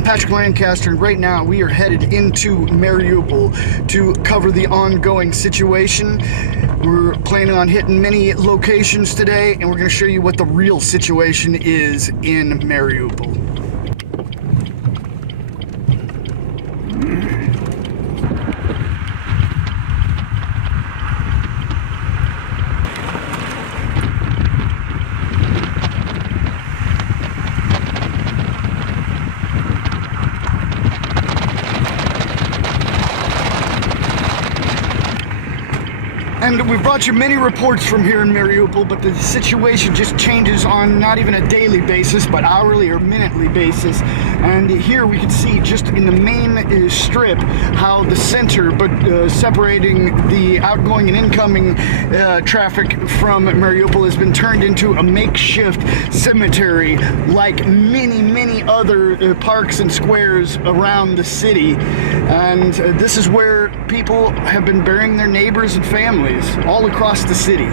I'm Patrick Lancaster, and right now we are headed into Mariupol to cover the ongoing situation. We're planning on hitting many locations today, and we're going to show you what the real situation is in Mariupol. And we've brought you many reports from here in Mariupol, but the situation just changes on not even a daily basis, but hourly or minutely basis. And here we can see just in the main strip how the center, but separating the outgoing and incoming traffic from Mariupol, has been turned into a makeshift cemetery like many other parks and squares around the city. And this is where people have been burying their neighbors and families all across the city.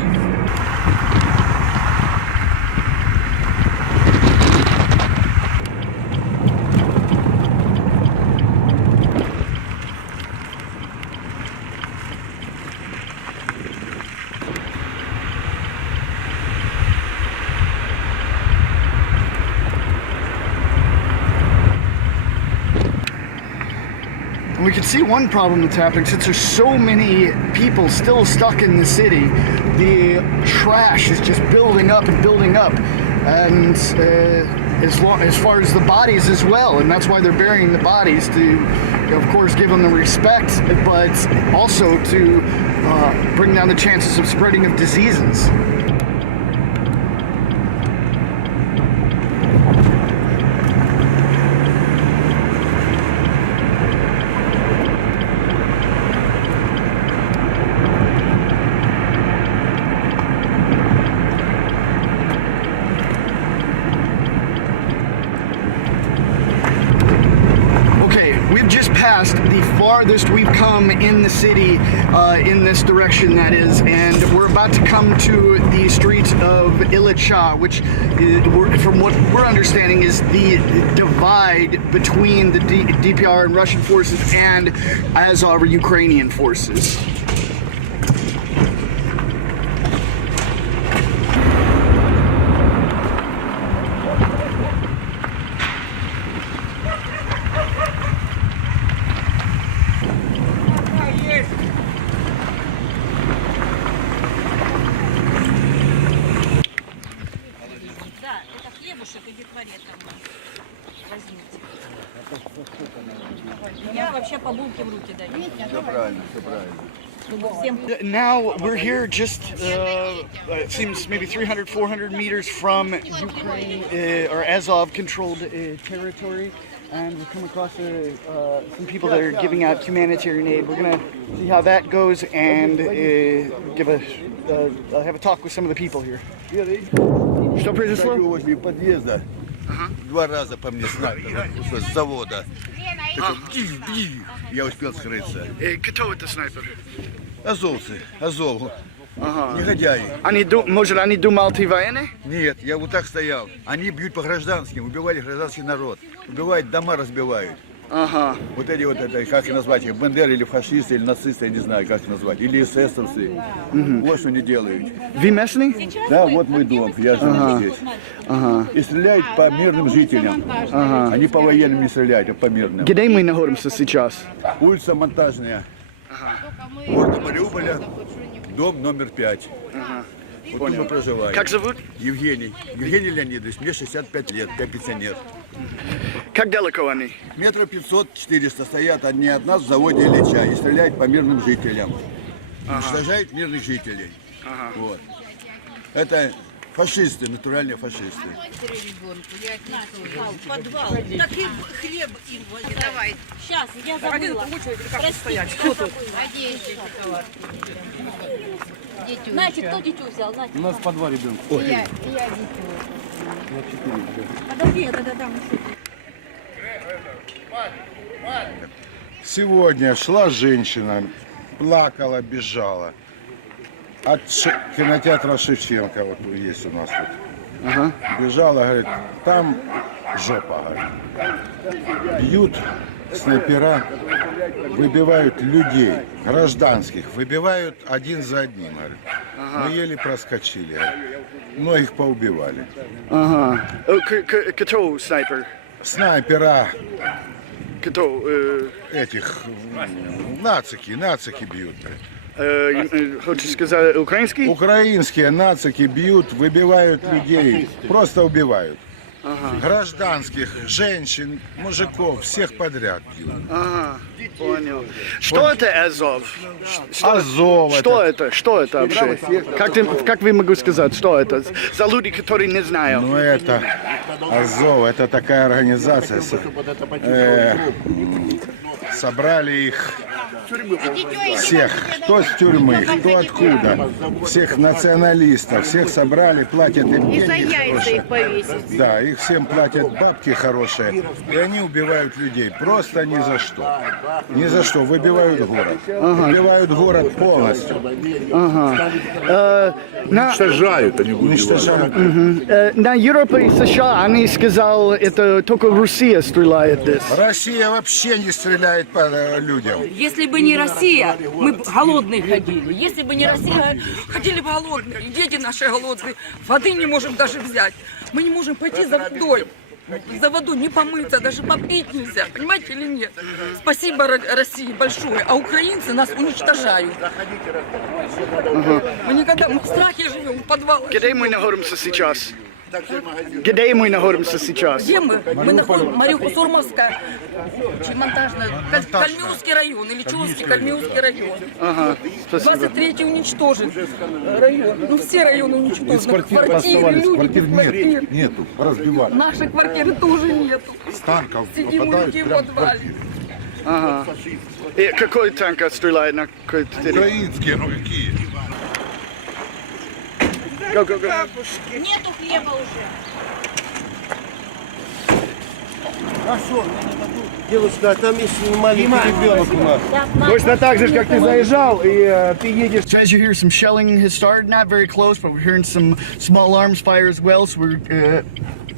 We can see one problem that's happening. Since there's so many people still stuck in the city, the trash is just building up and building up, and as far as the bodies as well, and that's why they're burying the bodies, to of course give them the respect, but also to bring down the chances of spreading of diseases. We've just passed the farthest we've come in the city, in this direction that is, and we're about to come to the street of Ilicha, which, from what we're understanding, is the divide between the DPR and Russian forces and Azov or Ukrainian forces. Now we're here just, it seems maybe 300, 400 meters from Ukraine or Azov-controlled territory, and we've come across some people that are giving out humanitarian aid. We're going to see how that goes and have a talk with some of the people here. Что произошло? Возле подъезда. Два раза по мне с завода. Я успел скрыться. Кто это снайпер? Азовцы, Азов. Негодяи. Может, они думали, ты военный? Нет, я вот так стоял. Они бьют по гражданским, убивали гражданский народ. Убивают, дома разбивают. Ага. Вот эти вот, это, как их назвать, их бандеры или фашисты, или нацисты, я не знаю, как их назвать. Или эсэсовцы. Вот что они делают. Вы местный? Да, вот мой дом, я живу здесь. И стреляют по мирным жителям. Они по военным не стреляют, а по мирным. Где мы находимся сейчас? Улица Монтажная. Города Мариуполя, дом номер 5. Вот тут мы проживаем. Как зовут? Евгений. Евгений Леонидович, мне 65 лет, я пенсионер. Как далеко они? Метров 500-400 стоят одни от нас в заводе Ильича и стреляют по мирным жителям. Уничтожают мирных жителей. Вот. Это фашисты, натуральные фашисты. Подвал. Так и хлеб им возьми. Давай. Сейчас, я забыла. Простите. Знаете, кто дитю взял? У нас по 2 ребенка. Я дитю. Подожди, я тогда дам еще. Сегодня шла женщина, плакала, бежала. От кинотеатра Шевченко, вот есть у нас тут. Бежала, говорит, там жопа, говорит. Бьют снайпера, выбивают людей, гражданских, выбивают один за одним, говорит. Мы еле проскочили, говорит. Многих поубивали. Ага. Кто снайпер? Снайпера Кто? этих, нацики бьют, говорит. Хочешь сказать украинский? Украинские нацики бьют, выбивают людей, просто убивают. Гражданских, женщин, мужиков, всех подряд бьют. Ага, понял. Что это Азов? Азов. Что это вообще? Как вы могу сказать, что это? За люди, которые не знают. Ну это Азов, это такая организация. Собрали их всех, кто с тюрьмы, кто откуда, всех националистов, всех собрали, платят им деньги. И за яйца их повесить. Да, их всем платят бабки хорошие, и они убивают людей просто ни за что. Ни за что, выбивают город. Выбивают город полностью. Уничтожают, они Уничтожают. На Европе и США они сказали, это только Россия стреляет здесь. Россия вообще не стреляет по людям. Если бы не Россия, мы бы голодные ходили. Если бы не Россия, ходили бы голодные. И дети наши голодные. Воды не можем даже взять. Мы не можем пойти за водой. За воду не помыться, даже попить нельзя. Понимаете или нет? Спасибо России большое. А украинцы нас уничтожают. Мы никогда мы в страхе живем, в подвалах. Где мы находимся сейчас? Где мы находимся сейчас? Где мы? Мы находимся в Мариупол, Сурмовская, монтажная, Кальмиусский район или Чулский Кальмиусский район. Ага, спасибо. 23-й уничтожен район. Ну все районы уничтожены. Из квартир Квартиры, оставались, люди, квартир квартиры. нету, разбивали. Нашей квартиры тоже нету. С танков Сидим у попадают людей в прямо в подвале. квартиру. Ага. И какой танк стреляет на какой-то территории? Украинские, ну какие? Нету хлеба уже. Девушка, а там есть маленький ребенок у нас. Точно так же, как ты заезжал, и ты едешь. So as you hear, some shelling has started, not very close, but we're hearing some small arms fire as well, so we're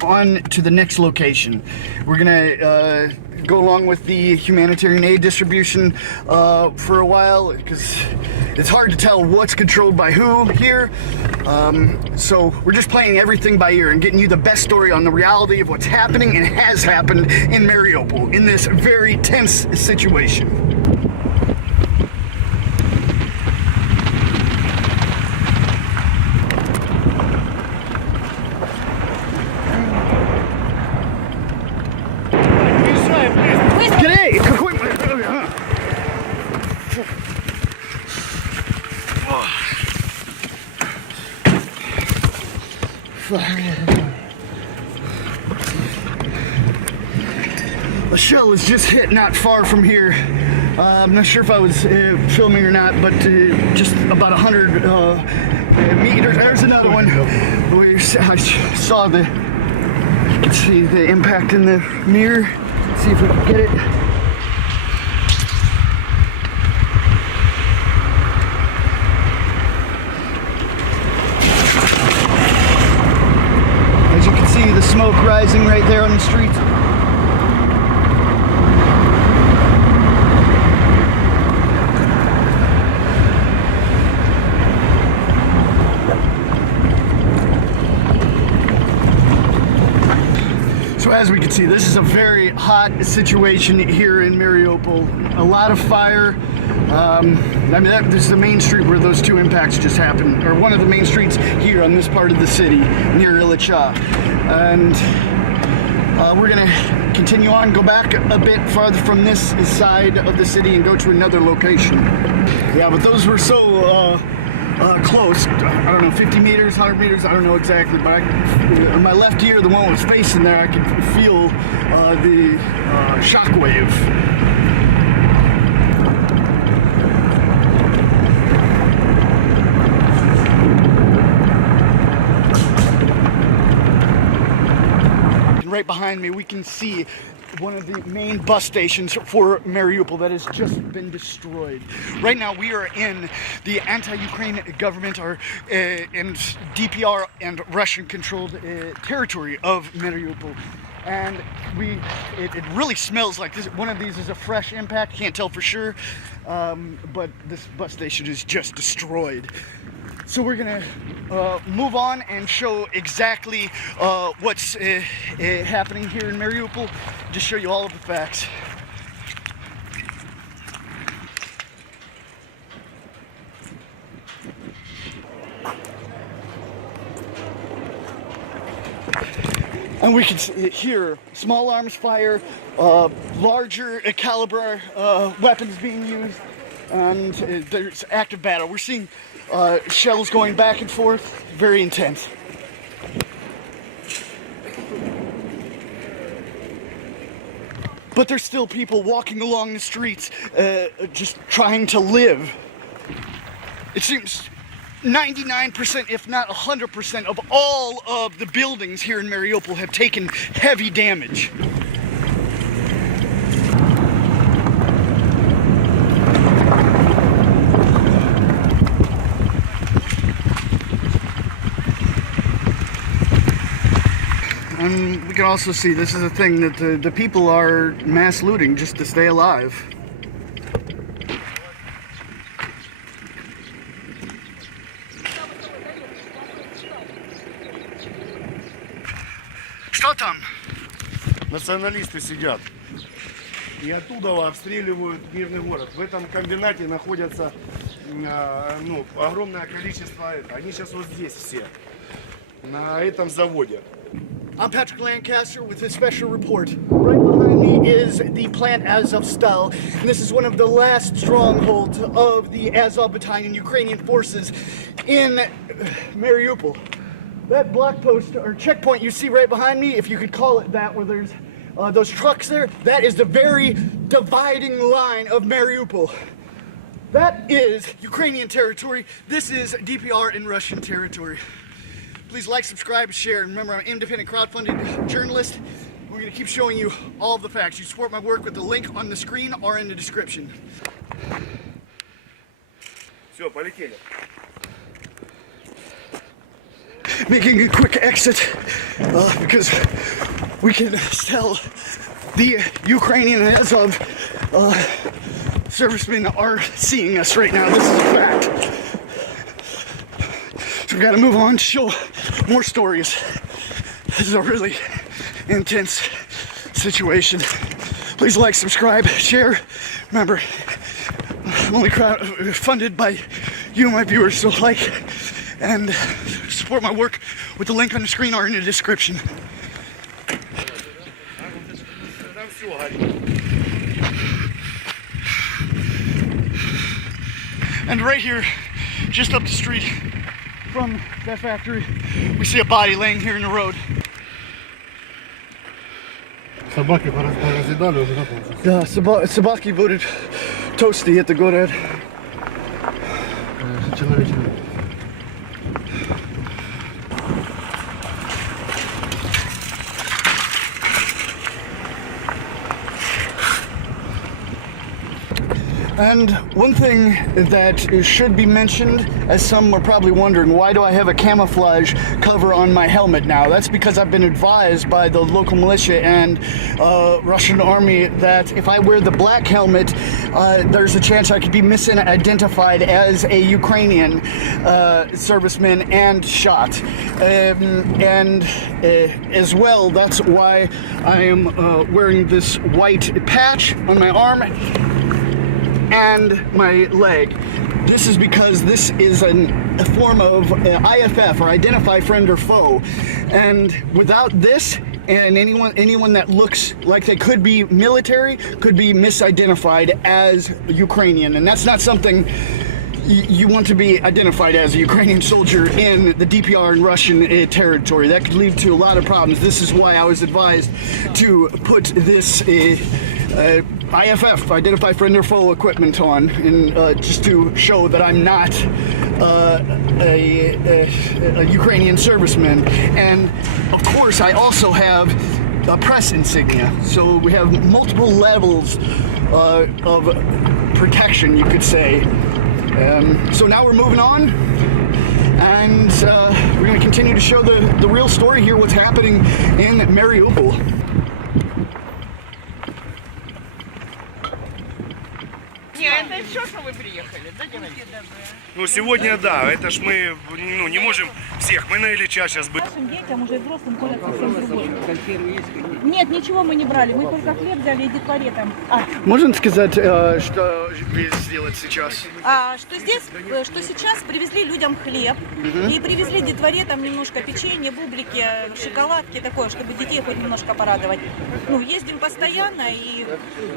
on to the next location. We're gonna go along with the humanitarian aid distribution for a while, because it's hard to tell what's controlled by who here. So we're just playing everything by ear and getting you the best story on the reality of what's happening and has happened in Mariupol in this very tense situation. Грей, какой... A shell was just hit not far from here. I'm not sure if I was filming or not, but just about 100 meters. There's another one. I saw the, you can see the impact in the mirror. Let's see if we can get it. As you can see, the smoke rising right there on the street. So as we can see, this is a very hot situation here in Mariupol. A lot of fire. I mean, this is the main street where those two impacts just happened, or one of the main streets here on this part of the city near Illicha. And we're gonna continue on, go back a bit farther from this side of the city and go to another location. Yeah, but those were so close. I don't know, 50 meters, 100 meters, I don't know exactly, but on my left ear, the one was facing there, I could feel the shock wave. Right behind me, we can see one of the main bus stations for Mariupol that has just been destroyed. Right now, we are in the anti-Ukraine government and DPR and Russian-controlled territory of Mariupol. and it really smells like this. One of these is a fresh impact, can't tell for sure, but this bus station is just destroyed. So we're gonna move on and show exactly what's happening here in Mariupol, just show you all of the facts. And we can hear small arms fire, larger caliber weapons being used, and there's active battle. We're seeing shells going back and forth, very intense. But there's still people walking along the streets, just trying to live. It seems 99%, if not 100% of all of the buildings here in Mariupol have taken heavy damage. And we can also see this is a thing that the people are mass looting just to stay alive. Что там? Националисты сидят. И оттуда обстреливают мирный город. В этом комбинате находится огромное количество. Они сейчас вот здесь все. На этом заводе. I'm Patrick Lancaster with a special report. Right behind me is the plant Azovstal, and this is one of the last strongholds of the Azov Battalion Ukrainian forces in Mariupol. That block post or checkpoint you see right behind me, if you could call it that, where there's those trucks there, that is the very dividing line of Mariupol. That is Ukrainian territory. This is DPR and Russian territory. Please like, subscribe, share. Remember, I'm an independent crowdfunded journalist. We're going to keep showing you all of the facts. You support my work with the link on the screen or in the description. Все, полетели. Making a quick exit because we can tell the Ukrainian Azov servicemen are seeing us right now. This is a fact. So we got to move on to show more stories. This is a really intense situation. Please like, subscribe, share. Remember, I'm only funded by you, my viewers, so like and support my work with the link on the screen or in the description. And right here, just up the street from that factory, we see a body laying here in the road. Собаки поразъедали уже, да, получается? Да, собаки будут тосты, это говорят. Человечек. And one thing that should be mentioned, as some are probably wondering, why do I have a camouflage cover on my helmet now? That's because I've been advised by the local militia and Russian army that if I wear the black helmet, there's a chance I could be misidentified as a Ukrainian serviceman and shot. And as well, that's why I am wearing this white patch on my arm and my leg. This is because this is a form of IFF, or identify friend or foe, and without this, and anyone that looks like they could be military could be misidentified as Ukrainian, and that's not something you want to be identified as a Ukrainian soldier in the DPR and Russian territory. That could lead to a lot of problems. This is why I was advised to put this IFF, identify friend or foe equipment on, and just to show that I'm not a Ukrainian serviceman. And of course, I also have a press insignia. So we have multiple levels of protection, you could say. So now we're moving on, and we're going to continue to show the real story here, what's happening in Mariupol. это все, что вы приехали, да, девочки? Ну, сегодня, да, это ж мы, ну, не можем всех, мы на Ильича сейчас быть. Нашим детям уже взрослым ходят совсем другой. Нет, ничего мы не брали, мы только хлеб взяли и детворе там. Можно сказать, что вы сделать сейчас? Что сейчас привезли людям хлеб и привезли детворе там немножко печенья, бублики, шоколадки, такое, чтобы детей хоть немножко порадовать. Ну, ездим постоянно и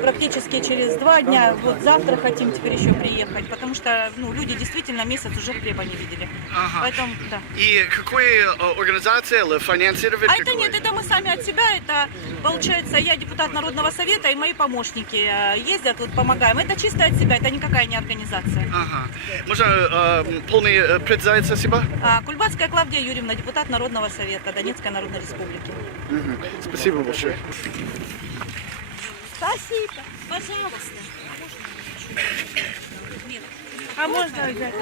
практически через 2 дня, вот завтра хотим теперь еще приехать, потому что, ну, люди действительно месяц уже хлеба не видели. Ага. Поэтому, да. И какая организация или финансирование? А это нет, это мы сами от себя, это получается я депутат Народного совета и мои помощники ездят, вот помогаем. Это чисто от себя, это никакая не организация. Ага. Можно полный представить себя? Кульбацкая Клавдия Юрьевна, депутат Народного совета Донецкой Народной Республики. Спасибо большое. Спасибо, пожалуйста. А можно взять?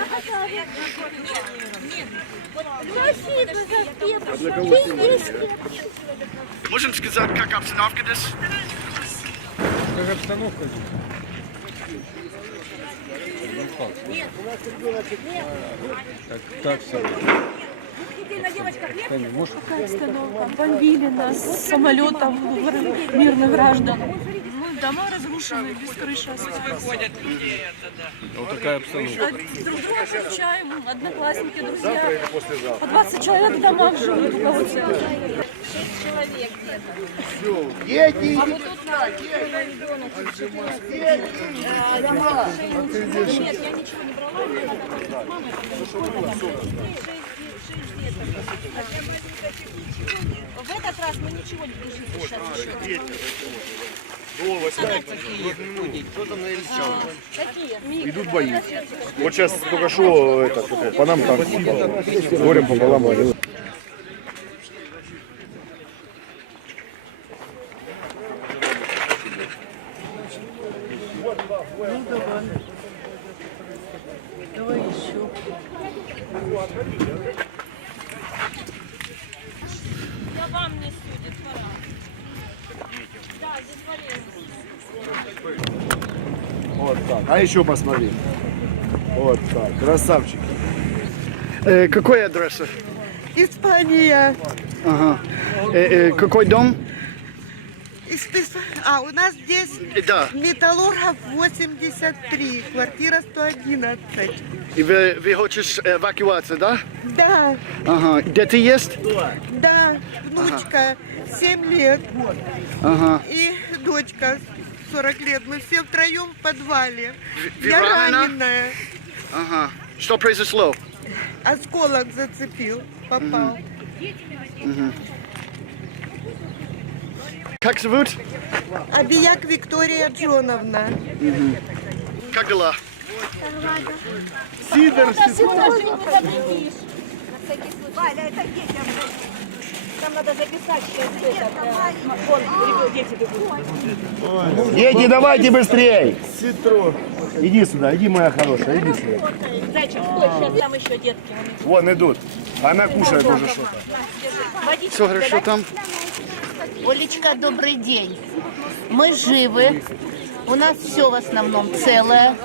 Можем сказать, как обстановка здесь? Как обстановка? Так все. Какая обстановка? Бомбили нас с самолетов мирных граждан. Дома разрушены, без крыши остались. Вот такая обстановка. Друг друга встречаем, одноклассники, друзья. По 20 человек в домах живут, у кого 6 человек где-то. Дети! А вот тут на ребенок. Нет, я ничего не брала. В этот раз мы ничего не держим сейчас. Идут бои. Вот сейчас только что по нам там горем пополам. Давай еще. Я вам несу, детвора. Да, детворе. Вот так. А еще посмотри. Вот так. Красавчик. Какой адрес? Испания. Ага. Какой дом? У нас здесь Да. Металлургов 83, квартира 111. И вы хотите эвакуацию, да? Да, Ага. Дети есть? да, внучка 7 лет Ага. и дочка 40 лет. Мы все втроем в подвале. Вы Я ранена? раненая. Ага. Что произошло? Осколок зацепил, попал. Как зовут? Абияк Виктория Джоновна. Как дела? Валя, это детям. Там надо записать, что это. Дети бегут. Дети, давайте быстрей. Иди сюда, иди, моя хорошая, иди сюда. Зайчик, стой, сейчас там еще детки. Вон идут. Она кушает уже что-то. Все хорошо там? Олечка, добрый день. Мы живы. У нас все в основном целое.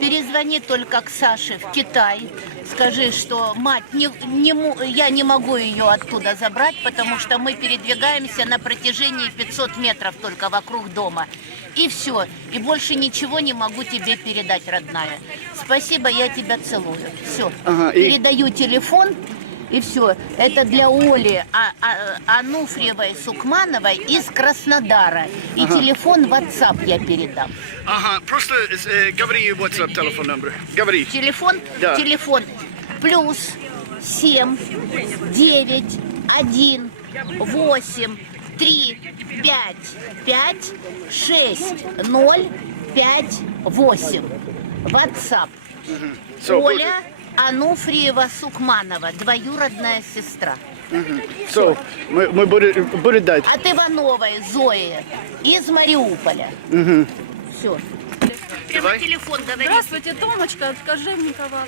Перезвони только к Саше в Китай. Скажи, что мать, я не могу ее оттуда забрать, потому что мы передвигаемся на протяжении 500 метров только вокруг дома. И все. И больше ничего не могу тебе передать, родная. Спасибо, я тебя целую. Все. Ага, и- Передаю телефон. И все. Это для Оли Ануфриевой Сукмановой из Краснодара. И телефон WhatsApp я передам. Ага. Просто говори WhatsApp телефон номер. Говори. Телефон? Да. Телефон плюс 7 9 1 8 3 5 5 6 0 5 8. WhatsApp. So, Оля Ануфриева Сукманова, двоюродная сестра. So, мы будем дать. От Ивановой Зои из Мариуполя. Все. Давай. Телефон говори. Здравствуйте, Томочка, от Кожевникова.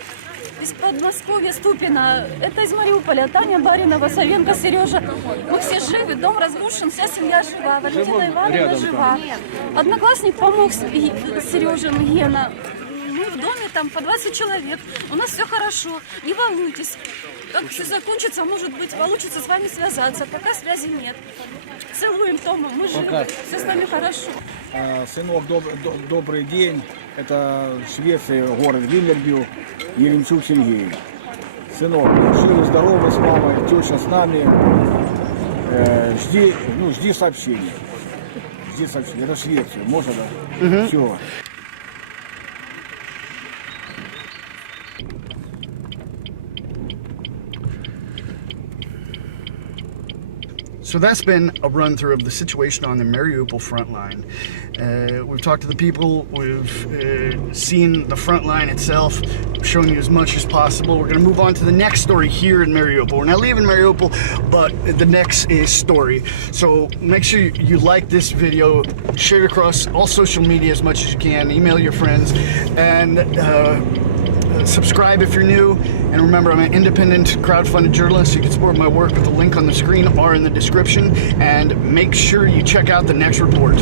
из Подмосковья, Ступино. Это из Мариуполя. Таня Баринова, Савенко, Сережа. Мы все живы, дом разрушен, вся семья жива. Валентина Ивановна жива. Одноклассник помог Сереже, Гена. Мы в доме там по 20 человек. У нас все хорошо. Не волнуйтесь. Как все закончится, может быть, получится с вами связаться. Пока связи нет. Целуем, Тома, мы живы. Все с нами хорошо. Сынок, добрый день. Это Швеция, город Вильнербю, Еленчук Сергей. Сынок, живы, здоровы с мамой, теща с нами. Жди сообщения. Жди сообщения. Это Швеция, можно, да? Все. So that's been a run through of the situation on the Mariupol front line. We've talked to the people, we've seen the front line itself, shown you as much as possible. We're going to move on to the next story here in Mariupol. We're not leaving Mariupol, but the next is story. So make sure you like this video, share it across all social media as much as you can, email your friends, and subscribe if you're new. And remember, I'm an independent crowdfunded journalist. You can support my work with the link on the screen or in the description. And make sure you check out the next report.